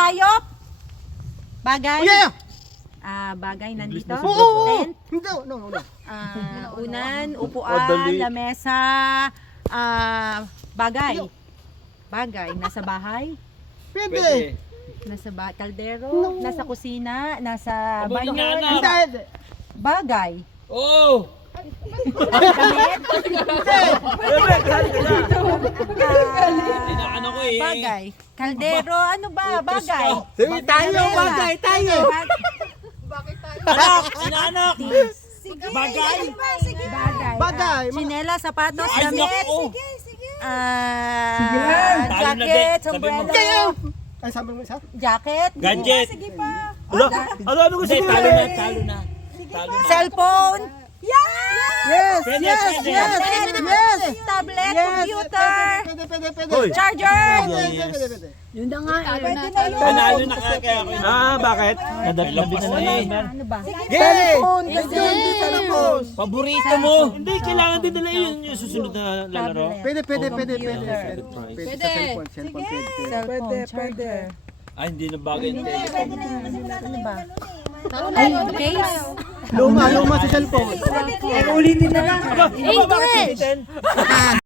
Hayop. Bagay. Yeah! Bagay nandito. Oo! Tent. No. Unan, upuan, lamesa. Bagay. Bagay. Nasa bahay. Pwede. Nasa kaldero. Nasa kusina. Nasa banyo. Hindi. Bagay. Oh! Inaano ko eh. Bagay. Kaldero. Ano ba? Bagay. Tayo, bagay, tayo. Anak! Inaanak! Bagay! Bagay. Bagay. Chinela, sapatos, Ay, damit. naku! Jacket, Sabi mo. sombrero. Ay, sabi mo isa? Jacket. Gadget! Sige pa. Ano gusto mo? Talo na. Talo na. Cellphone. Yes, Pwede, yes, pwede. yes, yes. Tablet, Yes. computer, Pwede. charger. Pwede. Yun na nga. Panalo na kaya ako. Bakit? Nadaglabi na eh. Ano ba? Telephone! Telephone! Paborito mo! Hindi, kailangan din nila yun yung susunod na lalaro. Pwede. Computer. Sa cellphone, pwede. Cellphone, charger. Ay, hindi na bagay. Ano ba? Ay, case. Luma sa cellphone. Ulitin na lang. Hindi.